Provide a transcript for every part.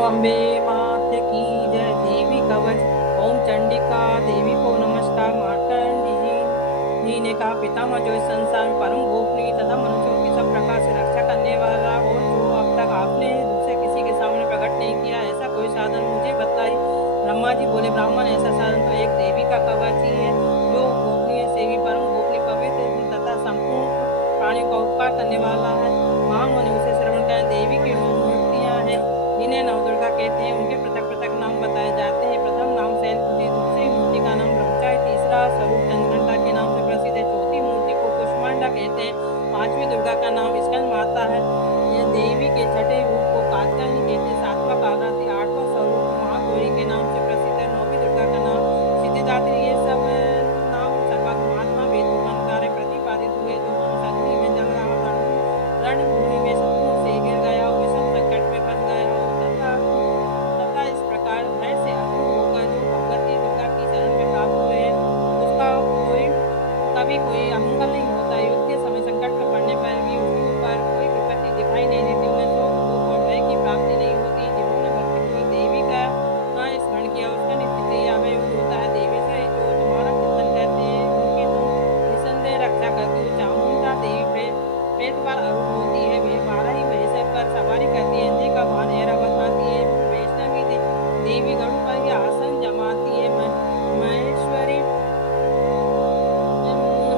अम्बे मात की जय। देवी कवच ओम चंडिका देवी को नमस्कार। मार्कंडी जी ने कहा, पितामह जो इस संसार में परम गोपनीय तथा मनुष्यों की सब प्रकार से रक्षा करने वाला और जो अब तक आपने दूसरे किसी के सामने प्रकट नहीं किया, ऐसा कोई साधन मुझे बताइए। ब्रह्मा जी बोले, ब्राह्मण ऐसा साधन तो एक देवी का कवच ही है, जो गोपनीय सेवी परम गोपनीय पवित्र तथा संपूर्ण प्राणी का उपकार करने वाला है। महामुनि उसे श्रवण करें। देवी की नौ मूर्तियां हैं जिन्हें नवदुर्गा कहते हैं। उनके पृथक पृथक नाम बताए जाते हैं। प्रथम नाम शैलपुत्री, दूसरी मूर्ति का नाम ब्रह्मचारी, तीसरा स्वरूप चंद्रघंटा के नाम से प्रसिद्ध है, चौथी मूर्ति को कुष्मांडा कहते हैं, पांचवी दुर्गा का नाम स्कंद माता है, यह देवी के छठे रूप को कात्यायनी कहते हैं, सातवां कालरात्रि, आठवां स्वरूप महागौरी के नाम से प्रसिद्ध है, नौवीं दुर्गा का नाम सिद्धिदात्री। ये सब नाम सर्वज्ञ महात्मा वेदों द्वारा प्रतिपादित हुए। जो मनुष्य अग्नि में जल रहा हो, रणभूमि में शत्रुओं से गिर गया हो, विषम संकट में फंस गया हो, तथा इस प्रकार भय से अतुर होकर जो भगवती दुर्गा की शरण में प्राप्त हुए, उसका कभी कोई अमंगल नहीं होता। युद्ध के समय संकट में पड़ने पर भी उसके ऊपर कोई विपत्ति दिखाई नहीं देती। उन्हें शोक दुख और भय की प्राप्ति नहीं होती। जिन्होंने भक्तिपूर्वक देवी का स्मरण किया, उसका निश्चित ही अभय युद्ध होता है। देवी से जो तुम्हारा चिंतन करते हैं, उनकी तुम निसंदेह रक्षा करती हो। चामुंडा देवी प्रेत पर आरूढ़ होती है, वे 12 ही भैंसे पर सवारी करती है, इंद्र का वाहन ऐरावत आती है। वैष्णवी देवी गरुड़ पर ही आसन जमाती है। महेश्वरी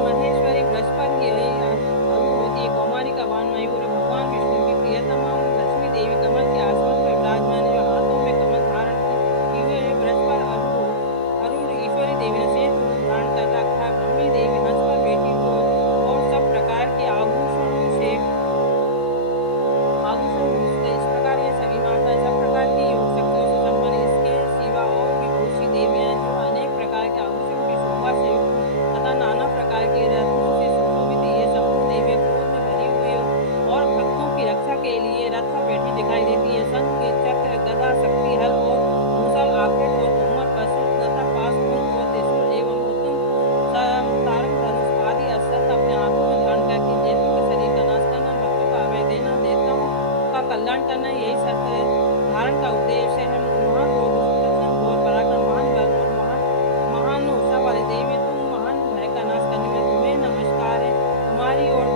महेश्वरी वृष पर ही आरूढ़ होती है। कौमारी का वाहन मयूर है। भगवान विष्णु की प्रियतमा लक्ष्मी देवी कमल के आसमान पर विराजमान है, जो हाथों में कमल धारण किए हुए वृष पर आरूढ़। ईश्वरी देवी ने शेष रूप धारण कर रखा है। ब्रह्मी देवी हंस पर बैठी हुई और सब प्रकार के आभूषणों से इस प्रकार ये सभी माता सब प्रकार की योग शक्तियों से संपन्न। इसके सिवा और भी बहुत सी देवियां हैं, जो अनेक प्रकार के आभूषणों की शोभा से तथा नाना प्रकार के रत्नों से सुशोभित। ये संपूर्ण देवियां क्रोध में भरी हुई और भक्तों की रक्षा के लिए रथ पर बैठी दिखाई देती है। शंख के चक्र गदा शक्ति हल और मूसल आकृत और तोमर पशु तथा पाशकुंड और त्रिशूल एवं उत्तम तारक धनुष आदि अस्त्र अपने हाथों में धारण करके जैतों के शरीर का नाश करना, भक्तों का अभय देना, देवताओं का कल्याण करना, यही सत्य धारण का उद्देश्य है। महाक्रोध घोर पराक्रम महान बल और महान ऊर्जा वाली देवी, तुम महान भय का नाश करने में तुम्हें नमस्कार है। तुम्हारी ओर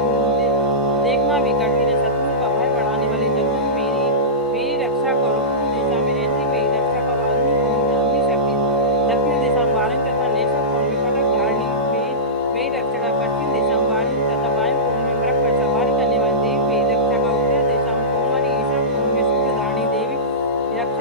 देखना भी कठिन है। शत्रुओं का भय बढ़ाने वाली जगदम्ब मेरी रक्षा करो। पूर्व दिशा में ऐसी मेरी रक्षा करो। अग्नि शक्ति दक्षिण दिशा में वारिणी तथा नेशा कोण में खड़ग धारणी मेरी रक्षा का। पश्चिम दिशा में वारिणी तथा वायु कोण में मृग पर सवारी करने वाली देवी मेरी रक्षा का। उत्तर दिशा में कौमारी, ईशान कोण में सूर्य धारणी देवी रक्षा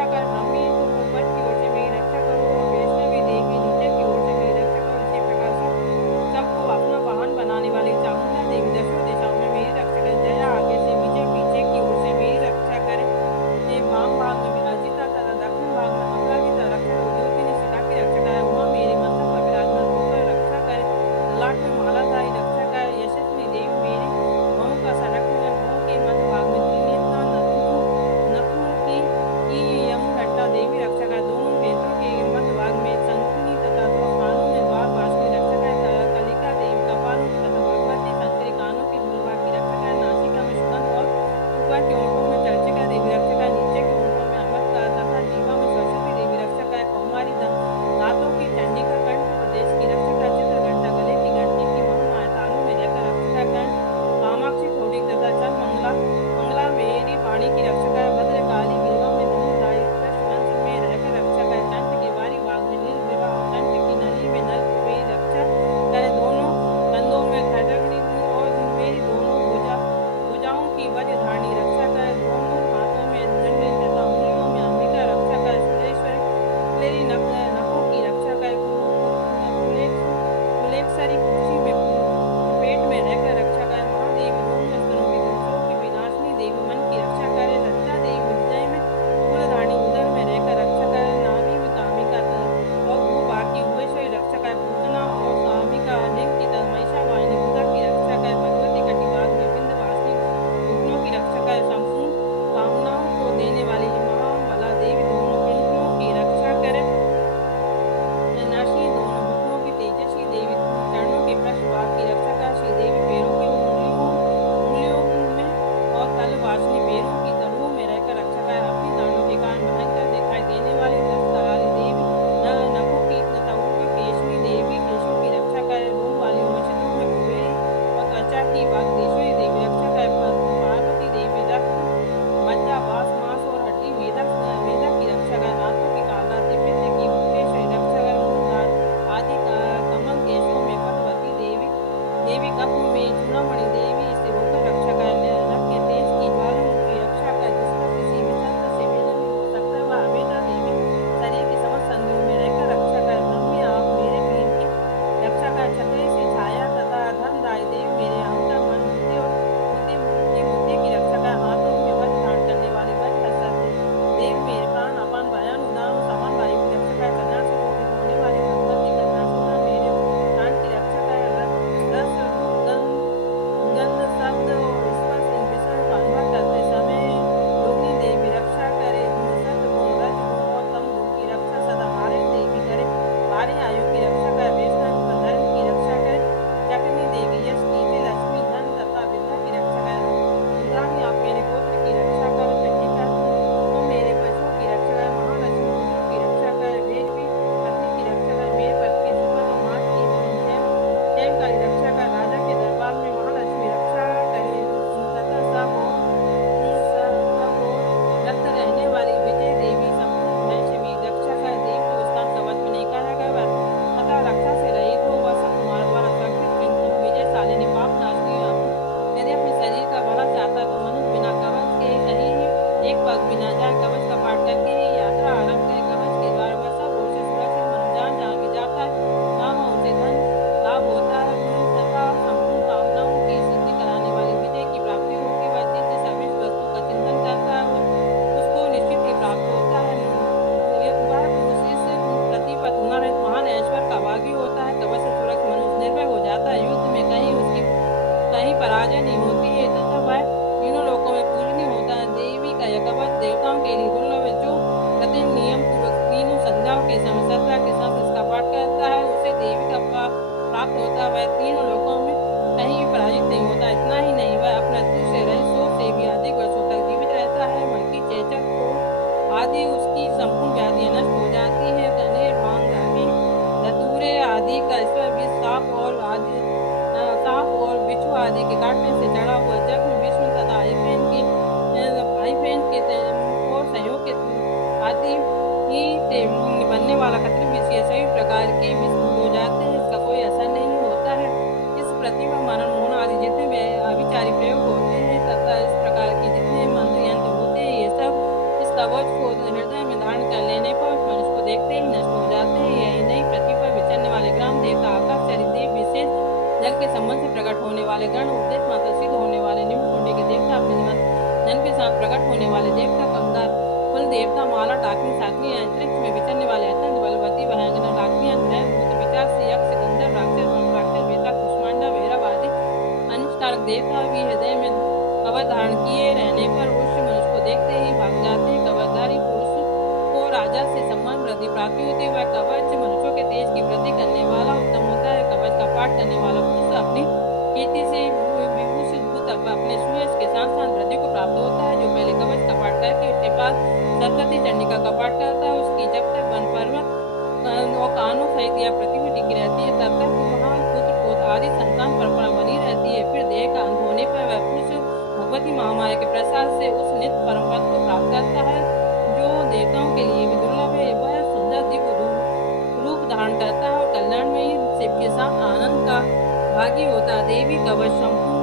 देव मेरे प्राण अपान भयान उदाहरण समान वायु की रक्षा कर कल्याण से घटित होने वाली संकट की कल्याण सुना मेरे प्राण की रक्षा कर रस रूप गंध शब्द और स्पर्श इन विषयों का अनुभव करते समय योगिनी देवी रक्षा करे सत्य गुण रज गुण और तम गुण की रक्षा सदा हारे देवी करे बारी आयु की रक्षा कर वैष्णव धर्म की रक्षा करे चकनी देवी यश कीर्ति लक्ष्मी धन तथा विद्या की रक्षा कर इंद्राणी आप मेरे गोत्र की रक्षा कर चंडिका तुम मेरे पशुओं की रक्षा कर महालक्ष्मी पुत्रों की रक्षा कर वेदवी पत्नी की रक्षा कर मेरे पति की सुखद और मात की जैम का रक्षा कर राजा के दरबार में महालक्ष्मी रक्षा करे तथा सब रक्त रहने वाली विजय देवी संपूर्ण भय से भी रक्षा कर देव तो स्थान कवच में नहीं कहा गया तथा रक्षा से रहित हो वह सब तुम्हारे द्वारा सुरक्षित किंतु विजयशालिनी पाप नाशनी यदि अपने शरीर का भला चाहता तो मनुष्य बिना कवच के कहीं एक पग बिना जाए कवच का पाठ करके ही यात्रा आरंभ करे कवच के द्वारा वह सब ओर से सुरक्षित मनुजान जहाँ भी जाता है वहाँ उसे धन लाभ होता है तथा संपूर्ण कामनाओं की सिद्धि कराने वाली विजय की प्राप्ति होती वह जिस सर्विस वस्तु का चिंतन करता है उसको निश्चित ही प्राप्त होता है वह पुरुष इस प्रतिपत हुनरहित महान ऐश्वर्य का भागी होता है कवच से सुरक्षित मनुष्य निर्भय हो जाता है युद्ध में कहीं पराजय नहीं होती है तथा वह तीनों लोकों में पूजनीय होता है देवी का यह कवच देवताओं के लिए दुर्लभ है जो प्रतिदिन नियम पूर्वक तीनों संध्याओं के समय श्रद्धा के साथ इसका पाठ करता है उसे देवी का प्राप्त होता है वह तीनों लोकों में कहीं भी पराजित नहीं होता इतना ही नहीं वह अपने दुख से रहित 100 से भी अधिक वर्षों तक जीवित रहता है मन की चेचक को आदि उसकी संपूर्ण व्याधियां नष्ट हो जाती है कनेर भांग आदि धतूरे आदि का ईश्वर भी सांप और बिच्छू आदि के काटने से चढ़ा हुआ जख्म विष्णु तथा आईफेन के और संयोग के आदि ही से बनने वाला खतरे विषय सभी प्रकार के विष्णु हो जाते हैं इसका कोई असर नहीं होता है इस प्रतिभा मनन मोहन आदि जितने अभिचारी प्रयोग होते हैं तथा इस प्रकार के जितने मंत्र यंत्र होते हैं ये सब इस कवच को हृदय में धारण कर लेने पर मनुष्य को देखते ही नष्ट हो जाते हैं यही नहीं पृथ्वी पर विचरने वाले ग्राम देवता आकाश चरिदेव विशेष जल के संबंध से प्रकट होने वाले गण उपदेश मात्र सिद्ध होने वाले निम्न कुंडी के देवता अपने जन के साथ प्रकट होने वाले देवता कमदार कुल देवता माला डाकनी साकनी अंतरिक्ष में विचरने वाले अत्यंत बलवती भयंकर डाकनी विचार से यक्ष गंधर्व राक्षस वेता कुष्मांडा भैरव आदि अनिष्कारक देवता भी हृदय में कवच धारण किए रहने पर उस मनुष्य को देखते ही भाग जाते हैं कवचधारी पुरुष को राजा से सम्मान वृद्धि प्राप्ति होती है वह कवच मनुष्यों के तेज की वृद्धि करने वाला उत्तम होता है कवच का पाठ करने वाला पुरुष अपनी कीर्ति से विभूषित अपने सुयश के साथ साथ वृद्धि को प्राप्त होता है जो पहले कवच का पाठ करके उसके बाद सरस्वती चंडिका का पाठ करता है उसकी जब तक वन पर्वत और कानों सहित या पृथ्वी टिकी रहती है तब तक वहाँ पुत्र पोत आदि संतान परंपरा बनी रहती है फिर देह का अंत होने पर वह पुरुष भगवती महामाया के प्रसाद से उस नित्य परम पद को प्राप्त करता है जो देवताओं के लिए भी दुर्लभ है वह सुंदर दिव्य रूप धारण करता है और कल्याण में ही शिव के साथ आनंद का भागी होता है देवी कवच संपूर्ण